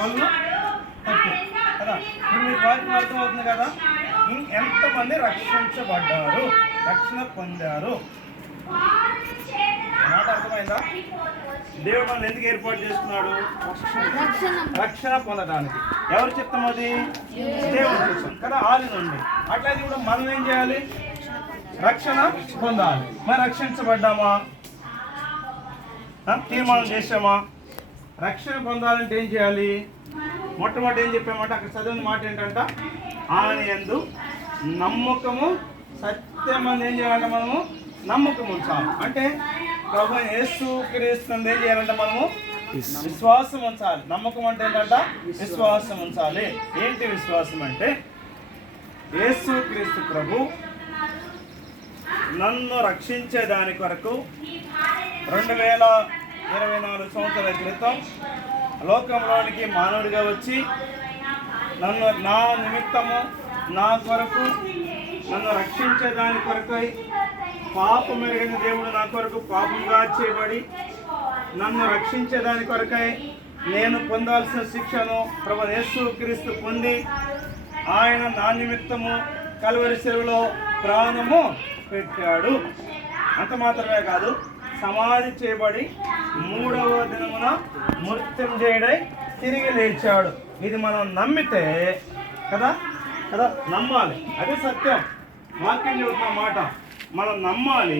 12, 13 కదా. ఇప్పుడు మీకు వాక్యం అర్థమవుతుంది కదా. ఎంతమంది రక్షించబడ్డారు, రక్షణ పొందారు? మాట అర్థమైందా? దేవుడు మనల్ని ఎందుకు ఏర్పాటు చేస్తున్నాడు? రక్షణ పొందడానికి. ఎవరు చిత్తం అది? దేవుడు చిత్తం కదా, ఆది నుండి. అట్లయితే ఇప్పుడు మనం ఏం చేయాలి? రక్షణ పొందాలి. మరి రక్షించబడ్డామా? తీర్మానం చేసామా? రక్షణ పొందాలంటే ఏం చేయాలి? మొట్టమొదటి ఏం చెప్పామంటే అక్కడ చదివిన మాట ఏంటంట, ఆయన యందు నమ్మకము సత్యం అని ఏం చేయాలంటే మనము నమ్మకం ఉంచాలి. అంటే ప్రభు యేసు క్రీస్తు ఏం చేయాలంటే మనము విశ్వాసం ఉంచాలి. నమ్మకం అంటే ఏంటంట విశ్వాసం ఉంచాలి. ఏంటి విశ్వాసం అంటే, యేసు క్రీస్తు ప్రభు నన్ను రక్షించే దాని కొరకు 2024 సంవత్సరాల క్రితం లోకంలోనికి మానవుడిగా వచ్చి నన్ను నా నిమిత్తము నా కొరకు నన్ను రక్షించే దాని కొరకై పాపం ఎరిగిన దేవుడు నా కొరకు పాపంగా చేయబడి నన్ను రక్షించే దాని కొరకై నేను పొందాల్సిన శిక్షను ప్రభు యేసు క్రీస్తు పొంది ఆయన నా నిమిత్తము కల్వరి శిలువలో ప్రాణము పెట్టాడు. అంత మాత్రమే కాదు, సమాధి చేయబడి 3వ దినమున మృత్యుంజయుడై తిరిగి లేచాడు. ఇది మనం నమ్మితే కదా కదా నమ్మాలి. అదే సత్యం. వాక్యం చెబుతున్న మాట మనం నమ్మాలి.